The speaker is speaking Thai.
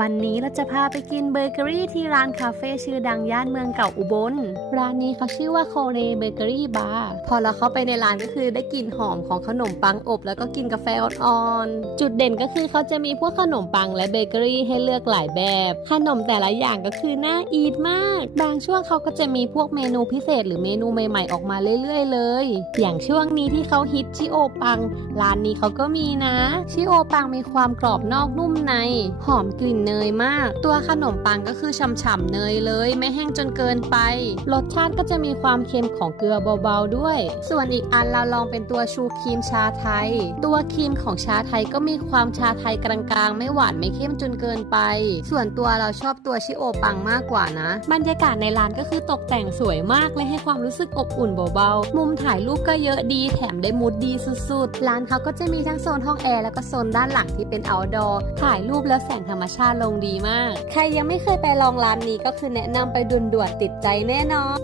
วันนี้เราจะพาไปกินเบเกอรี่ที่ร้านคาเฟ่ชื่อดังย่านเมืองเก่าอุบล ร้านนี้เขาชื่อว่าโคเรเบเกอรี่บาร์ พอเราเข้าไปในร้านก็คือได้กลิ่นหอมของขนมปังอบ แล้วก็กินกาแฟอ่อนๆ จุดเด่นก็คือเขาจะมีพวกขนมปังและเบเกอรี่ให้เลือกหลายแบบ ขนมแต่ละอย่างก็คือน่าอีทมาก บางช่วงเขาก็จะมีพวกเมนูพิเศษหรือเมนูใหม่ๆออกมาเรื่อยๆ เลย อย่างช่วงนี้ที่เขาฮิตชิโอปัง ร้านนี้เขาก็มีนะ ชิโอปังมีความกรอบนอกนุ่มใน หอมกลิ่นเนยมาก ตัวขนมปังก็คือฉ่ำๆเนยเลย ไม่แห้งจนเกินไป รสชาติก็จะมีความเค็มของเกลือเบาๆด้วย ส่วนอีกอันเราลองเป็นตัวชูครีมชาไทย ตัวครีมของชาไทยก็มีความชาไทยกลางๆ ไม่หวานไม่เข้มจนเกินไป ส่วนตัวเราชอบตัวชิโอปังมากกว่านะ บรรยากาศในร้านก็คือตกแต่งสวยมากและให้ความรู้สึกอบอุ่นเบาๆ มุมถ่ายรูปก็เยอะดีแถมได้มูดดีสุดๆ ร้านเขาก็จะมีทั้งโซนห้องแอร์แล้วก็โซนด้านหลังที่เป็น outdoor ถ่ายรูปแล้วแสงธรรมชาติลงดีมาก ใครยังไม่เคยไปลองร้านนี้ก็คือแนะนำไปด่วนๆติดใจแน่นอน